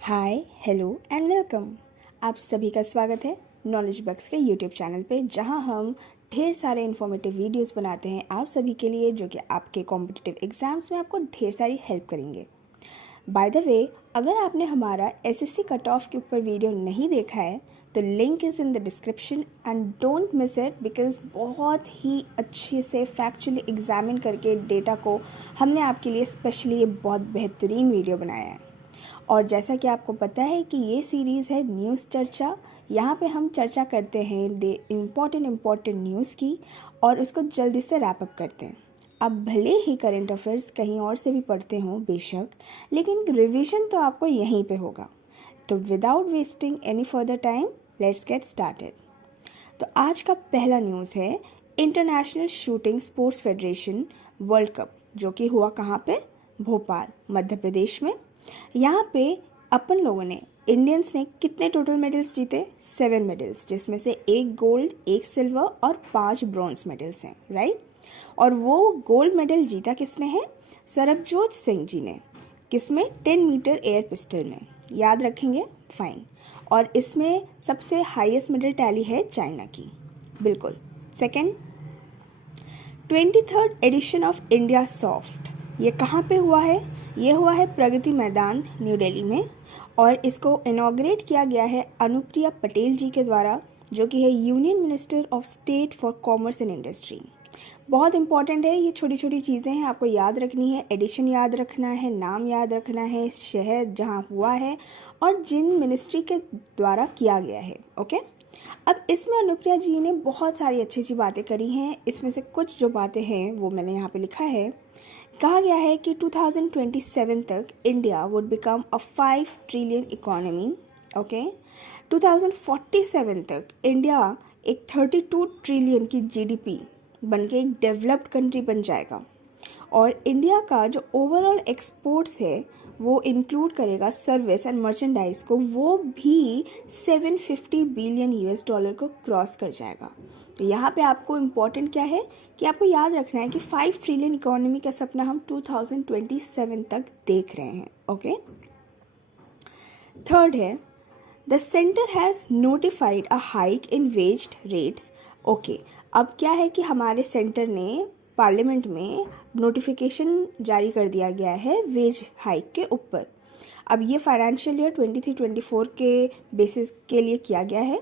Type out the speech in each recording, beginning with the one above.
Hi, hello and welcome. आप सभी का स्वागत है नॉलेज बक्स के यूट्यूब चैनल पे, जहां हम ढेर सारे इन्फॉर्मेटिव वीडियोस बनाते हैं आप सभी के लिए, जो कि आपके कॉम्पिटिटिव एग्जाम्स में आपको ढेर सारी हेल्प करेंगे। बाय द वे, अगर आपने हमारा एसएससी कट ऑफ के ऊपर वीडियो नहीं देखा है तो link is in the description and don't miss it, because बहुत ही अच्छे से फैक्चुअली एग्जामिन करके डेटा को हमने आपके लिए स्पेशली ये बहुत बेहतरीन वीडियो बनाया है। और जैसा कि आपको पता है कि ये सीरीज़ है न्यूज़ चर्चा। यहाँ पे हम चर्चा करते हैं दे इम्पॉर्टेंट न्यूज़ की और उसको जल्दी से रैप अप करते हैं। अब भले ही करंट अफेयर्स कहीं और से भी पढ़ते हों बेशक, लेकिन रिवीजन तो आपको यहीं पे होगा। तो without wasting any further time, let's get started. तो आज का पहला न्यूज़ है international shooting sports federation world cup, जो कि हुआ कहाँ पे? भोपाल, मध्य प्रदेश में। यहाँ पे अपन लोगों ने, इंडियंस ने कितने टोटल मेडल्स जीते? 7 मेडल्स, जिसमें से 1 गोल्ड, 1 सिल्वर और 5 ब्रॉन्ज मेडल्स हैं, राइट। और वो गोल्ड मेडल जीता किसने है? सरबजोत सिंह जी ने। किसमें? 10 मीटर एयर पिस्टल में। याद रखेंगे, फाइन। और इसमें सबसे हाईएस्ट मेडल टैली है चाइना की, बिल्कुल। Second, 23rd edition of India soft, ये कहाँ पे हुआ है? ये हुआ है प्रगति मैदान, न्यू दिल्ली में। और इसको इनॉग्रेट किया गया है अनुप्रिया पटेल जी के द्वारा, जो कि है union minister of state for commerce and industry. बहुत इंपॉर्टेंट है, ये छोटी छोटी चीज़ें हैं, आपको याद रखनी है। एडिशन याद रखना है, नाम याद रखना है, शहर जहाँ हुआ है और जिन मिनिस्ट्री के द्वारा किया गया है, ओके। अब इसमें अनुप्रिया जी ने बहुत सारी अच्छी अच्छी बातें करी हैं। इसमें से कुछ जो बातें हैं वो मैंने यहाँ पे लिखा है। कहा गया है कि 2027 तक India would become a 5 trillion economy, okay. 2047 तक इंडिया एक 32 ट्रिलियन की जीडीपी बन के एक डेवलप्ड कंट्री बन जाएगा। और इंडिया का जो ओवरऑल एक्सपोर्ट्स है वो इंक्लूड करेगा सर्विस एंड मर्चेंडाइज को, वो भी 750 बिलियन यूएस डॉलर को क्रॉस कर जाएगा। तो यहाँ पे आपको इम्पॉर्टेंट क्या है कि आपको याद रखना है कि 5 ट्रिलियन इकोनॉमी का सपना हम 2027 तक देख रहे हैं, ओके। थर्ड है, the centre has notified a hike in wage rates, okay. अब क्या है कि हमारे सेंटर ने पार्लियामेंट में नोटिफिकेशन जारी कर दिया गया है वेज हाइक के ऊपर। अब ये फाइनेंशियल ईयर 23-24 के बेसिस के लिए किया गया है।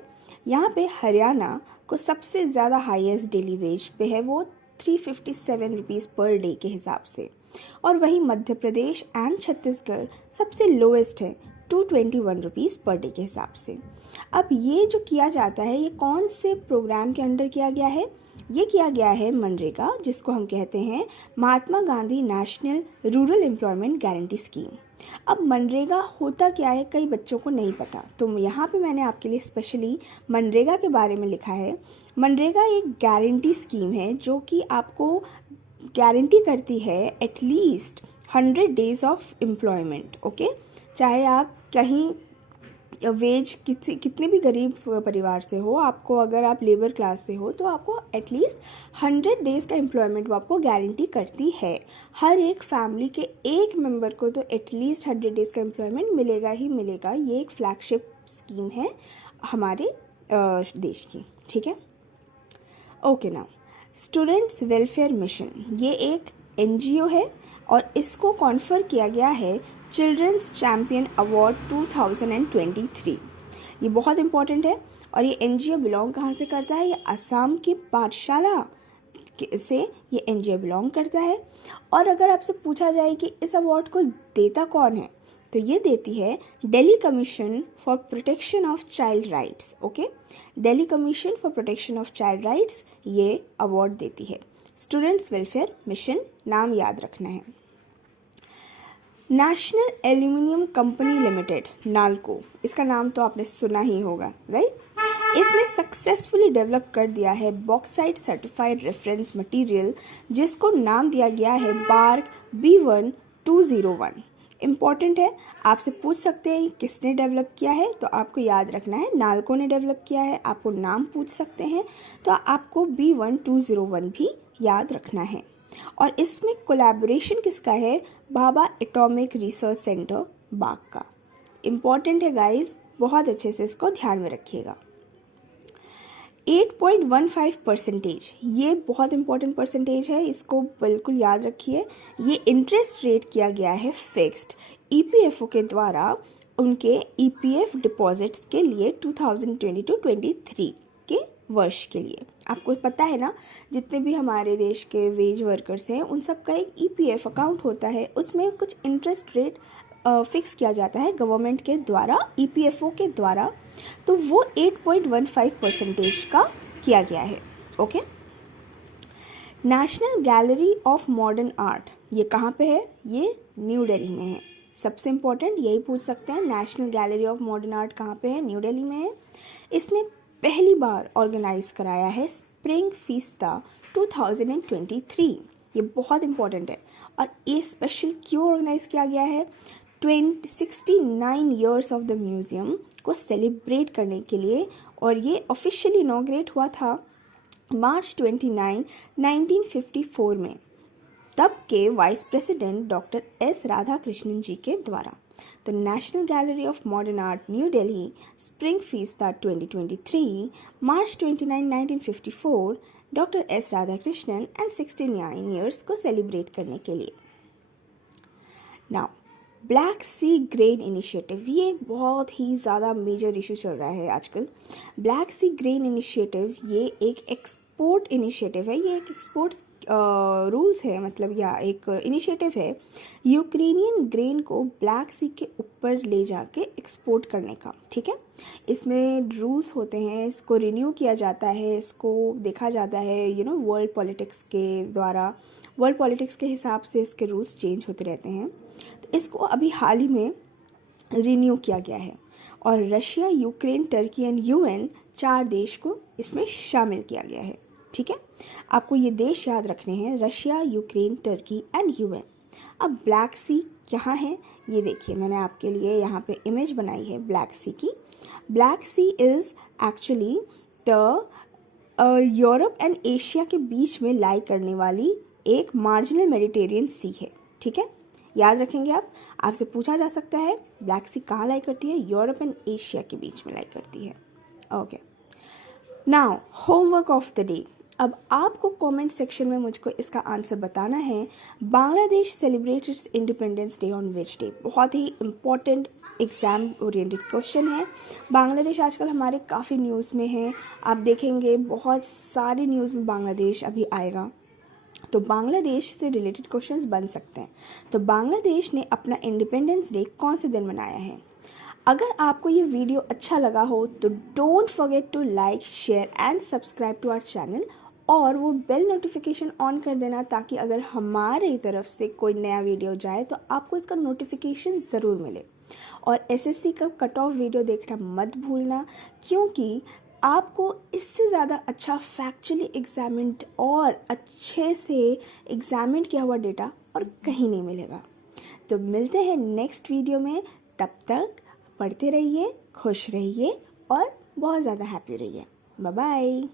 यहाँ पे हरियाणा को सबसे ज़्यादा हाईएस्ट डेली वेज पे है, वो 357 रुपीज़ पर डे के हिसाब से। और वहीं मध्य प्रदेश एंड छत्तीसगढ़ सबसे लोएस्ट है, 221 रुपीज़ पर डे के हिसाब से। अब ये जो किया जाता है, ये कौन से प्रोग्राम के अंडर किया गया है? ये किया गया है मनरेगा, जिसको हम कहते हैं Mahatma Gandhi national rural employment guarantee scheme. अब मनरेगा होता क्या है, कई बच्चों को नहीं पता, तो यहाँ पे मैंने आपके लिए स्पेशली मनरेगा के बारे में लिखा है। मनरेगा एक गारंटी स्कीम है जो कि आपको गारंटी करती है at least 100 days of employment, okay. चाहे आप कहीं वेज कितने भी गरीब परिवार से हो, आपको अगर आप लेबर क्लास से हो तो आपको एटलीस्ट 100 डेज़ का एम्प्लॉयमेंट वो आपको गारंटी करती है। हर एक फैमिली के एक मेंबर को तो एटलीस्ट 100 डेज़ का एम्प्लॉयमेंट मिलेगा ही मिलेगा। ये एक फ्लैगशिप स्कीम है हमारे देश की, ठीक है। Okay, now students welfare mission, ये एक एनजीओ है और इसको कॉन्फर किया गया है चिल्ड्रंस चैम्पियन अवार्ड 2023। ये बहुत इंपॉर्टेंट है। और ये एनजीओ बिलोंग कहाँ से करता है? ये असम की पाठशाला से ये एनजीओ बिलोंग करता है। और अगर आपसे पूछा जाए कि इस अवार्ड को देता कौन है, तो ये देती है Delhi commission for protection of child rights, okay. Delhi commission for protection of child rights ये अवार्ड देती है। स्टूडेंट्स वेलफेयर मिशन नाम याद रखना है। National aluminium company limited, NALCO, इसका नाम तो आपने सुना ही होगा, राइट। इसने सक्सेसफुली डेवलप कर दिया है बॉक्साइट सर्टिफाइड रेफरेंस मटेरियल, जिसको नाम दिया गया है बार्क B1201। इम्पॉर्टेंट है, आपसे पूछ सकते हैं किसने डेवलप किया है, तो आपको याद रखना है नाल्को ने डेवलप किया है। आपको नाम पूछ सकते हैं तो आपको B1201 भी याद रखना है। और इसमें कोलैबोरेशन किसका है? भाभा एटॉमिक रिसर्च सेंटर, बाग का। इम्पॉर्टेंट है गाइस, बहुत अच्छे से इसको ध्यान में रखिएगा। 8.15%, ये बहुत इंपॉर्टेंट परसेंटेज है, इसको बिल्कुल याद रखिए। ये इंटरेस्ट रेट किया गया है फिक्स्ड ईपीएफओ के द्वारा उनके ईपीएफ डिपॉजिट्स के लिए 2022-23 के वर्ष के लिए। आपको पता है ना, जितने भी हमारे देश के वेज वर्कर्स हैं उन सब का एक ईपीएफ अकाउंट होता है, उसमें कुछ इंटरेस्ट रेट फिक्स किया जाता है गवर्नमेंट के द्वारा, ईपीएफओ के द्वारा, तो वो 8.15% का किया गया है। Okay. National Gallery of Modern art, ये कहाँ पे है? ये न्यू दिल्ली में है। सबसे इम्पोर्टेंट यही पूछ सकते हैं, national Gallery of Modern art कहाँ पे है? न्यू दिल्ली में है। इसने पहली बार ऑर्गेनाइज कराया है स्प्रिंग फीस्टा 2023, ये बहुत इम्पोर्टेंट है। और ये स्पेशल क्यों ऑर्गेनाइज किया गया है? 69 ईयर्स ऑफ द म्यूज़ियम को सेलिब्रेट करने के लिए, और ये ऑफिशियली इनॉग्रेट हुआ था मार्च 29, 1954 में, तब के vice president doctor S Radhakrishnan ji के द्वारा। तो National Gallery of Modern Art New Delhi Spring Fiesta 2023 March 29, 1954 doctor S Radhakrishnan and 69 years को सेलिब्रेट करने के लिए। Now Black Sea Grain Initiative, ये बहुत ही ज़्यादा मेजर इशू चल रहा है आजकल। ब्लैक सी ग्रेन इनिशिएटिव ये एक एक्सपोर्ट इनिशिएटिव है, ये एक एक्सपोर्ट रूल्स है, मतलब या एक इनिशिएटिव है यूक्रेनियन ग्रेन को ब्लैक सी के ऊपर ले जाके एक्सपोर्ट करने का। ठीक है, इसमें रूल्स होते हैं, इसको रिन्यू किया जाता है, इसको देखा जाता है वर्ल्ड पॉलिटिक्स के द्वारा, वर्ल्ड पॉलिटिक्स के हिसाब से इसके रूल्स चेंज होते रहते हैं। तो इसको अभी हाल ही में रिन्यू किया गया है, और Russia, Ukraine, Turkey and UN 4 देश को इसमें शामिल किया गया है। ठीक है, आपको ये देश याद रखने हैं, Russia, Ukraine, Turkey and UN. अब ब्लैक सी कहाँ है ये देखिए, मैंने आपके लिए यहाँ पे इमेज बनाई है ब्लैक सी की। Black Sea is actually the Europe and Asia के बीच में लाई करने वाली एक मार्जिनल मेडिटेरियन सी है। ठीक है, याद रखेंगे आप, आपसे पूछा जा सकता है ब्लैक सी कहाँ लाई करती है? यूरोप एंड एशिया के बीच में लाई करती है। Okay, now homework of the day. अब आपको कमेंट सेक्शन में मुझको इसका आंसर बताना है। Bangladesh celebrate it's independence day on which day? बहुत ही इम्पॉर्टेंट एग्जाम ओरिएंटेड क्वेश्चन है। बांग्लादेश आजकल हमारे काफ़ी न्यूज़ में है, आप देखेंगे बहुत सारी न्यूज़ में बांग्लादेश अभी आएगा, तो बांग्लादेश से रिलेटेड क्वेश्चंस बन सकते हैं। तो बांग्लादेश ने अपना इंडिपेंडेंस डे कौन से दिन मनाया है? अगर आपको ये वीडियो अच्छा लगा हो तो don't forget to like, share and subscribe to our channel, और वो बेल नोटिफिकेशन ऑन कर देना, ताकि अगर हमारे तरफ से कोई नया वीडियो जाए तो आपको इसका नोटिफिकेशन ज़रूर मिले। और एसएससी का कट ऑफ वीडियो देखना मत भूलना, क्योंकि आपको इससे ज़्यादा अच्छा फैक्चुअली एग्जामिन्ड और अच्छे से एग्जामिन किया हुआ डेटा और कहीं नहीं मिलेगा। तो मिलते हैं नेक्स्ट वीडियो में, तब तक पढ़ते रहिए, खुश रहिए और बहुत ज़्यादा हैप्पी रहिए। Bye bye.